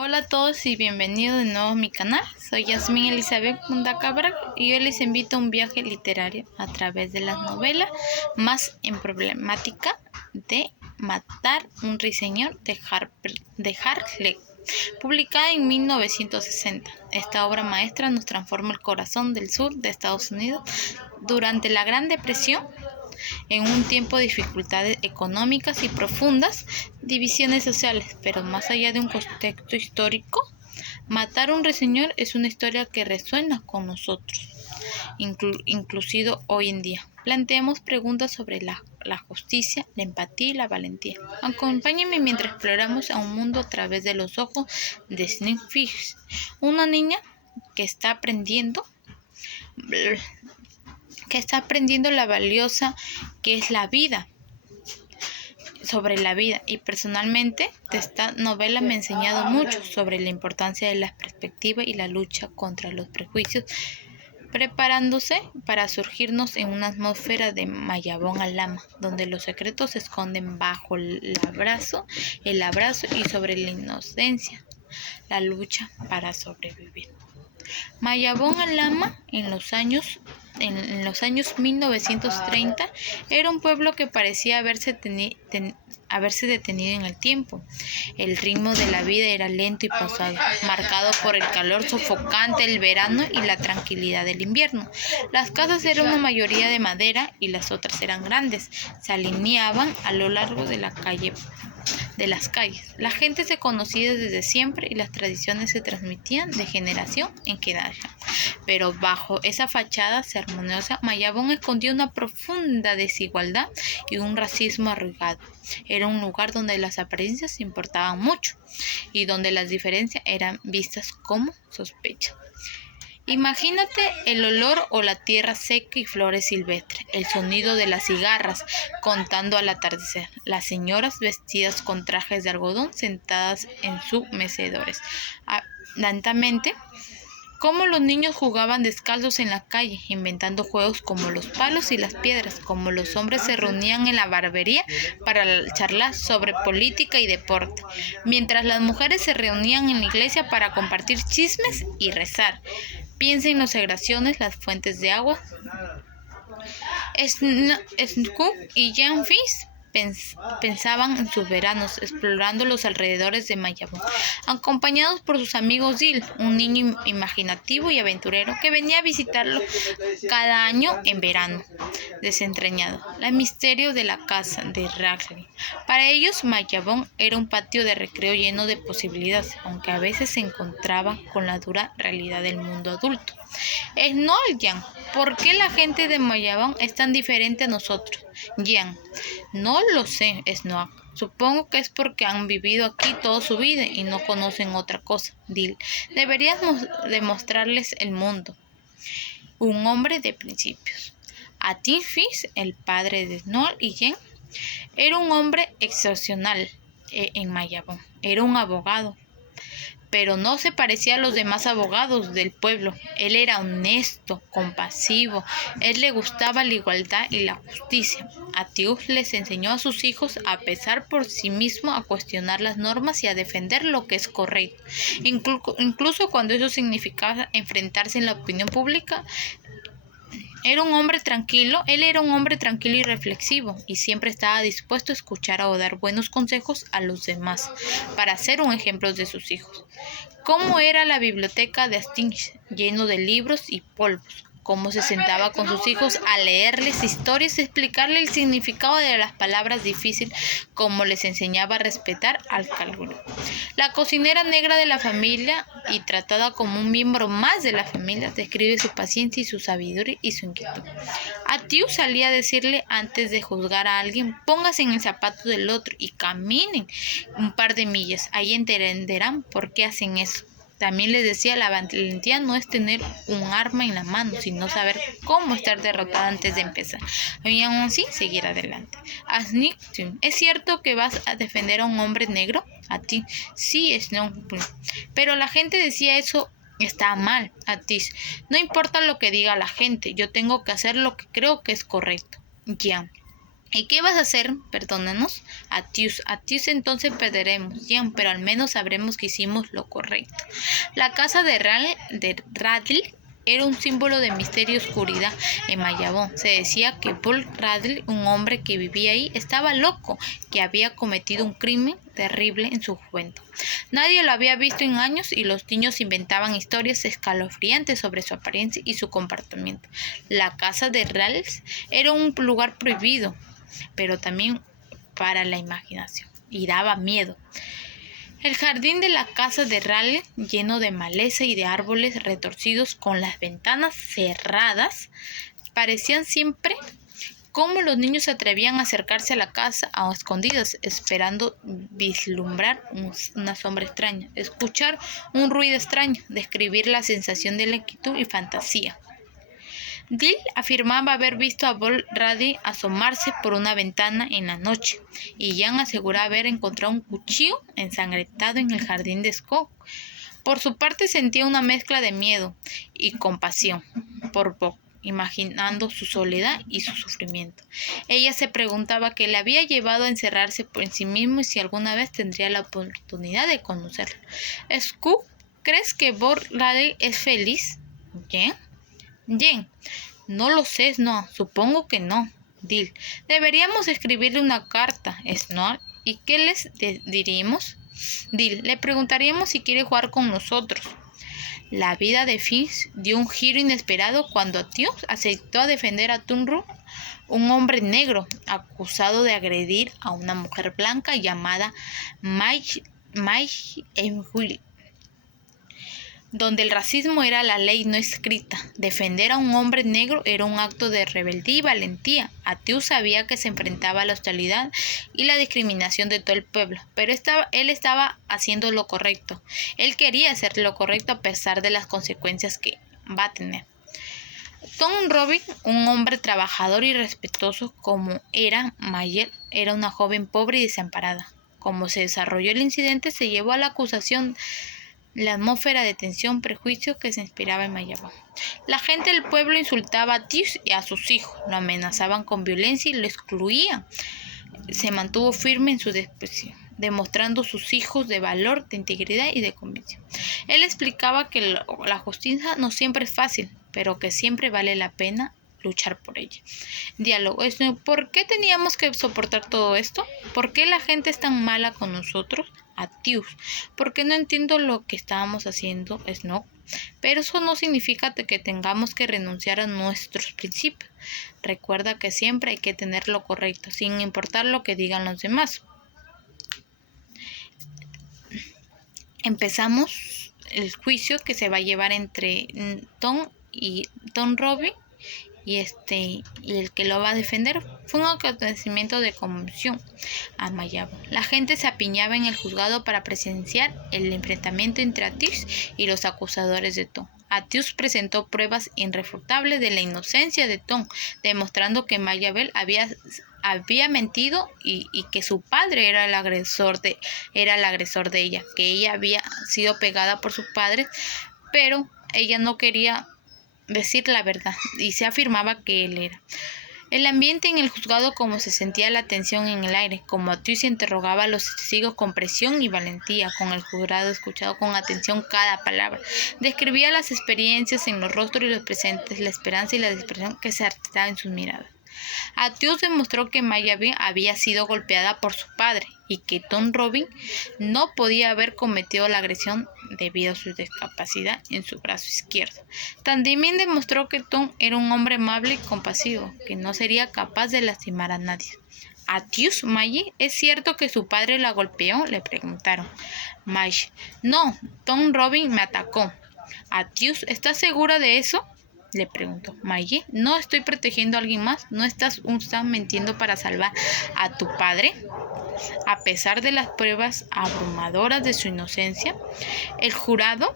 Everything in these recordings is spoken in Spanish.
Hola a todos y bienvenidos de nuevo a mi canal. Soy Yasmín Elizabeth Munda Cabral y hoy les invito a un viaje literario a través de las novelas más emblemáticas de Matar un ruiseñor de Hartley, publicada en 1960. Esta obra maestra nos transforma el corazón del sur de Estados Unidos durante la Gran Depresión, en un tiempo de dificultades económicas y profundas divisiones sociales, pero más allá de un contexto histórico, Matar un ruiseñor es una historia que resuena con nosotros, inclusive hoy en día. Planteemos preguntas sobre la justicia, la empatía y la valentía. Acompáñenme mientras exploramos a un mundo a través de los ojos de Sneak Fish, una niña que está aprendiendo la valiosa que es la vida, sobre la vida, y personalmente esta novela me ha enseñado mucho sobre la importancia de la perspectiva y la lucha contra los prejuicios, preparándose para surgirnos en una atmósfera de Mayabón Alama, donde los secretos se esconden bajo el abrazo y sobre la inocencia, la lucha para sobrevivir. Mayabón Alama en los años 1930 era un pueblo que parecía haberse detenido en el tiempo. El ritmo de la vida era lento y pausado, marcado por el calor sofocante del verano y la tranquilidad del invierno. Las casas eran una mayoría de madera y las otras eran grandes. Se alineaban a lo largo de las calles. La gente se conocía desde siempre y las tradiciones se transmitían de generación en generación. Pero bajo esa fachada ceremoniosa, Mayabón escondía una profunda desigualdad y un racismo arraigado. Era un lugar donde las apariencias importaban mucho y donde las diferencias eran vistas como sospecha. Imagínate el olor o la tierra seca y flores silvestres, el sonido de las cigarras contando al atardecer, las señoras vestidas con trajes de algodón sentadas en sus mecedores. Lentamente, cómo los niños jugaban descalzos en la calle, inventando juegos como los palos y las piedras, como los hombres se reunían en la barbería para charlar sobre política y deporte, mientras las mujeres se reunían en la iglesia para compartir chismes y rezar. Piensa en las segregaciones, las fuentes de agua. Snook y Jean Fish pensaban en sus veranos, explorando los alrededores de Mayabón, acompañados por sus amigos Dill, un niño imaginativo y aventurero que venía a visitarlo cada año en verano. Desentrañado, el misterio de la casa de Rackley. Para ellos, Mayabón era un patio de recreo lleno de posibilidades, aunque a veces se encontraba con la dura realidad del mundo adulto. Jean, ¿por qué la gente de Mayabón es tan diferente a nosotros? Jean, no lo sé, Snow. Supongo que es porque han vivido aquí toda su vida y no conocen otra cosa. Dill, deberías demostrarles el mundo. Un hombre de principios. Tim Fish, el padre de Snow y Jean, era un hombre excepcional en Mayabón. Era un abogado, pero no se parecía a los demás abogados del pueblo. Él era honesto, compasivo, él le gustaba la igualdad y la justicia. Attius les enseñó a sus hijos a pensar por sí mismos, a cuestionar las normas y a defender lo que es correcto, incluso cuando eso significaba enfrentarse en la opinión pública. Él era un hombre tranquilo y reflexivo, y siempre estaba dispuesto a escuchar o dar buenos consejos a los demás, para ser un ejemplo de sus hijos. Cómo era la biblioteca de Hastings, lleno de libros y polvos. Cómo se sentaba con sus hijos a leerles historias y explicarles el significado de las palabras difíciles, cómo les enseñaba a respetar al cálculo. La cocinera negra de la familia y tratada como un miembro más de la familia, describe su paciencia y su sabiduría y su inquietud. Attius salía a decirle antes de juzgar a alguien: póngase en el zapato del otro y caminen un par de millas, ahí entenderán por qué hacen eso. También les decía: la valentía no es tener un arma en la mano, sino saber cómo estar derrotada antes de empezar, y aún así seguir adelante. A Sneak, ¿es cierto que vas a defender a un hombre negro? A ti, sí, Snow, pero la gente decía eso está mal. A ti, no importa lo que diga la gente, yo tengo que hacer lo que creo que es correcto. Jean, ¿Y qué vas a hacer? Perdónanos. Atius entonces perderemos, Jean, pero al menos sabremos que hicimos lo correcto. La casa de Radley era un símbolo de misterio y oscuridad en Mayabón. Se decía que Paul Radley, un hombre que vivía ahí, estaba loco, que había cometido un crimen terrible en su juventud. Nadie lo había visto en años y los niños inventaban historias escalofriantes sobre su apariencia y su comportamiento. La casa de Radley era un lugar prohibido, pero también para la imaginación, y daba miedo. El jardín de la casa de Raleigh, lleno de maleza y de árboles retorcidos con las ventanas cerradas, parecían siempre cómo los niños se atrevían a acercarse a la casa a escondidas, esperando vislumbrar una sombra extraña, escuchar un ruido extraño, describir la sensación de lentitud y fantasía. Dill afirmaba haber visto a Paul Radley asomarse por una ventana en la noche, y Jean aseguraba haber encontrado un cuchillo ensangrentado en el jardín de Scott. Por su parte sentía una mezcla de miedo y compasión por Bob, imaginando su soledad y su sufrimiento. Ella se preguntaba qué le había llevado a encerrarse por sí mismo y si alguna vez tendría la oportunidad de conocerlo. «Scoop, ¿crees que Bob Radley es feliz?» «Jen, no lo sé, no, supongo que no». «Dill, deberíamos escribirle una carta, Snow, ¿y qué les diríamos?» «Dill, le preguntaríamos si quiere jugar con nosotros». La vida de Finch dio un giro inesperado cuando Atius aceptó defender a Tunru, un hombre negro acusado de agredir a una mujer blanca llamada May Will, donde el racismo era la ley no escrita. Defender a un hombre negro era un acto de rebeldía y valentía. Atius sabía que se enfrentaba a la hostilidad y la discriminación de todo el pueblo, pero él estaba haciendo lo correcto. Él quería hacer lo correcto a pesar de las consecuencias que va a tener. Tom Robin, un hombre trabajador y respetuoso como era Mayel, era una joven pobre y desamparada. Como se desarrolló el incidente, se llevó a la acusación la atmósfera de tensión, prejuicio que se inspiraba en Mayabón. La gente del pueblo insultaba a Atius y a sus hijos, lo amenazaban con violencia y lo excluían. Se mantuvo firme en su desprecio, demostrando sus hijos de valor, de integridad y de convicción. Él explicaba que la justicia no siempre es fácil, pero que siempre vale la pena luchar por ella. Diálogo. ¿Por qué teníamos que soportar todo esto? ¿Por qué la gente es tan mala con nosotros? Atius. Porque no entiendo lo que estábamos haciendo, Snow. Pero eso no significa que tengamos que renunciar a nuestros principios. Recuerda que siempre hay que tener lo correcto, sin importar lo que digan los demás. Empezamos el juicio que se va a llevar entre Tom Robin y el que lo va a defender. Fue un acontecimiento de conmoción a Mayabón. La gente se apiñaba en el juzgado para presenciar el enfrentamiento entre Atius y los acusadores de Tom. Atius presentó pruebas irrefutables de la inocencia de Tom, demostrando que Mayabel había mentido y que su padre era el agresor de ella, que ella había sido pegada por sus padres, pero ella no quería decir la verdad y se afirmaba que él era. El ambiente en el juzgado, como se sentía la tensión en el aire, como Atius interrogaba a los testigos con presión y valentía, con el jurado escuchado con atención cada palabra, describía las experiencias en los rostros de los presentes, la esperanza y la desesperación que se articulaba en sus miradas. Atius demostró que Mayabel había sido golpeada por su padre y que Tom Robin no podía haber cometido la agresión debido a su discapacidad en su brazo izquierdo. También demostró que Tom era un hombre amable y compasivo, que no sería capaz de lastimar a nadie. «Atius, Maggie, ¿es cierto que su padre la golpeó?», le preguntaron. Maggie: «No, Tom Robin me atacó». «Atius, ¿estás segura de eso?», le preguntó. «Maggie, ¿no estoy protegiendo a alguien más? ¿No estás mintiendo para salvar a tu padre?». A pesar de las pruebas abrumadoras de su inocencia, el jurado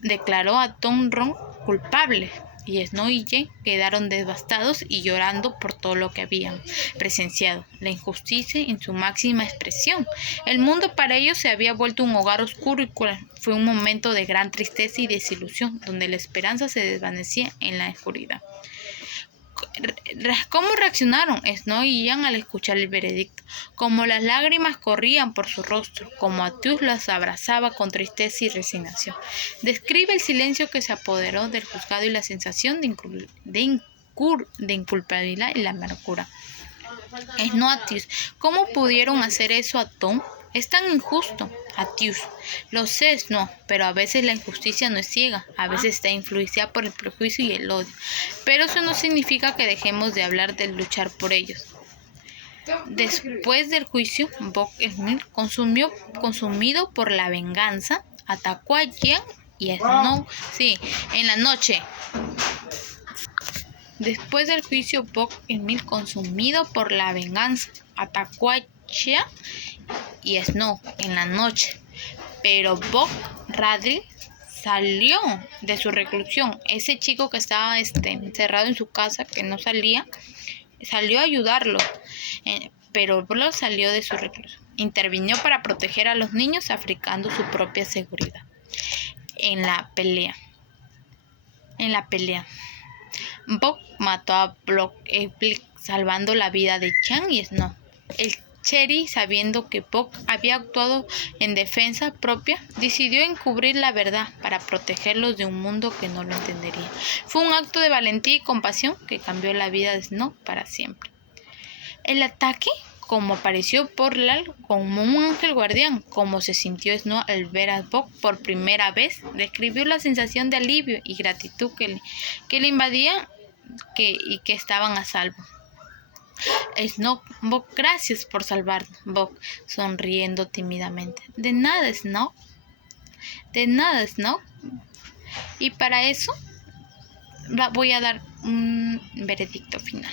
declaró a Tom Robin culpable, y Snow y Jen quedaron devastados y llorando por todo lo que habían presenciado, la injusticia en su máxima expresión. El mundo para ellos se había vuelto un hogar oscuro y cruel. Fue un momento de gran tristeza y desilusión, donde la esperanza se desvanecía en la oscuridad. ¿Cómo reaccionaron Snow y Jan al escuchar el veredicto? Como las lágrimas corrían por su rostro, como Attius las abrazaba con tristeza y resignación. Describe el silencio que se apoderó del juzgado y la sensación de inculpabilidad y la amargura. Snow, Attius, ¿cómo pudieron hacer eso a Tom? Es tan injusto. Attius, lo sé, no, pero a veces la injusticia no es ciega, a veces está influenciada por el prejuicio y el odio. Pero eso no significa que dejemos de hablar de luchar por ellos. Después del juicio, Buck Smith, consumido por la venganza, atacó a Jan y Snow. Sí, en la noche. Después del juicio, Buck Smith, consumido por la venganza, atacó a Jan y Snow en la noche, pero Buck Radley salió de su reclusión. Ese chico que estaba encerrado en su casa, que no salía, salió a ayudarlo, pero Buck salió de su reclusión. Intervino para proteger a los niños, sacrificando su propia seguridad. En la pelea, Buck mató a Buck, salvando la vida de Jan y Snow. El Cherry, sabiendo que Buck había actuado en defensa propia, decidió encubrir la verdad para protegerlos de un mundo que no lo entendería. Fue un acto de valentía y compasión que cambió la vida de Snow para siempre. El ataque, como apareció Portland como un ángel guardián, como se sintió Snow al ver a Buck por primera vez, describió la sensación de alivio y gratitud que le invadía y que estaban a salvo. Snow, Buck, gracias por salvarnos. Buck, sonriendo tímidamente. De nada, Snow. Y para eso voy a dar un veredicto final.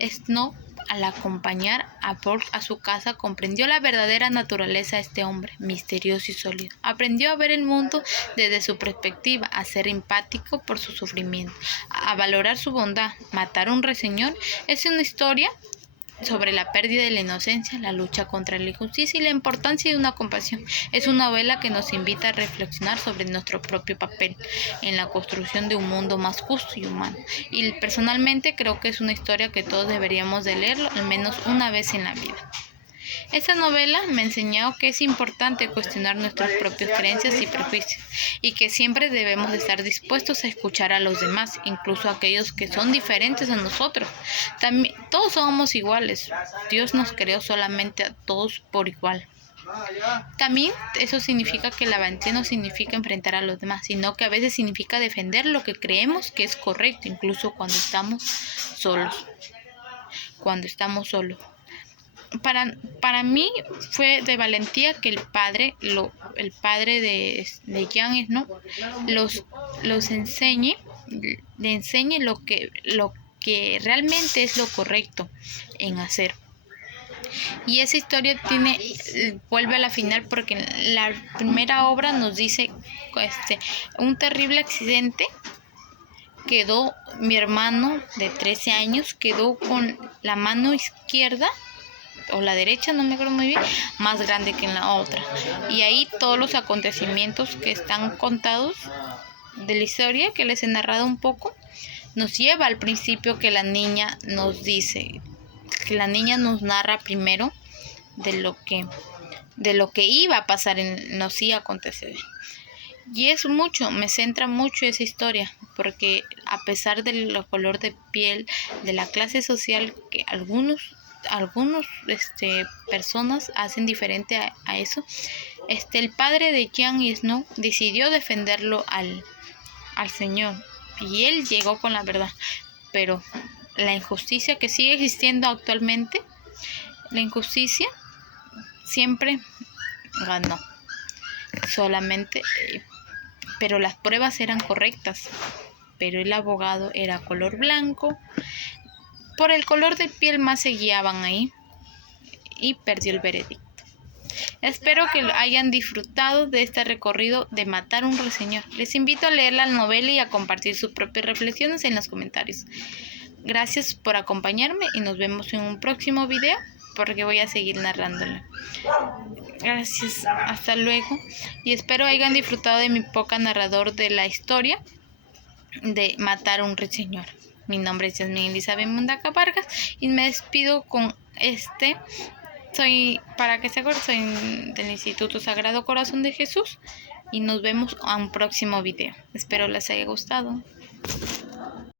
Snow, al acompañar a Buck a su casa, comprendió la verdadera naturaleza de este hombre, misterioso y sólido. Aprendió a ver el mundo desde su perspectiva, a ser empático por su sufrimiento, a valorar su bondad. Matar a un ruiseñor es una historia sobre la pérdida de la inocencia, la lucha contra la injusticia y la importancia de una compasión. Es una novela que nos invita a reflexionar sobre nuestro propio papel en la construcción de un mundo más justo y humano. Y personalmente creo que es una historia que todos deberíamos de leerlo al menos una vez en la vida. Esta novela me ha enseñado que es importante cuestionar nuestras propias creencias y prejuicios y que siempre debemos de estar dispuestos a escuchar a los demás, incluso a aquellos que son diferentes a nosotros. También, todos somos iguales. Dios nos creó solamente a todos por igual. También eso significa que la valentía no significa enfrentar a los demás, sino que a veces significa defender lo que creemos que es correcto, incluso cuando estamos solos. Para mí fue de valentía que el padre de Jan, ¿no? le enseñe lo que realmente es lo correcto en hacer. Y esa historia vuelve a la final porque la primera obra nos dice un terrible accidente. Mi hermano de 13 años quedó con la mano izquierda o la derecha, no me acuerdo muy bien, más grande que en la otra. Y ahí todos los acontecimientos que están contados de la historia, que les he narrado un poco, nos lleva al principio que la niña nos dice, que la niña nos narra primero de lo que iba a pasar, nos iba a acontecer. Y me centra mucho esa historia, porque a pesar del color de piel, de la clase social, que algunos personas hacen diferente a eso, el padre de Jan y Snow decidió defenderlo al Señor, y él llegó con la verdad. Pero la injusticia que sigue existiendo actualmente, la injusticia siempre ganó. Pero las pruebas eran correctas, pero el abogado era color blanco. Por el color de piel más se guiaban ahí y perdió el veredicto. Espero que hayan disfrutado de este recorrido de Matar a un ruiseñor. Les invito a leer la novela y a compartir sus propias reflexiones en los comentarios. Gracias por acompañarme y nos vemos en un próximo video porque voy a seguir narrándola. Gracias, hasta luego y espero hayan disfrutado de mi poca narrador de la historia de Matar a un ruiseñor. Mi nombre es Yasmin Elizabeth Mundaca Vargas y me despido con para que se acuerden, soy del Instituto Sagrado Corazón de Jesús y nos vemos a un próximo video. Espero les haya gustado.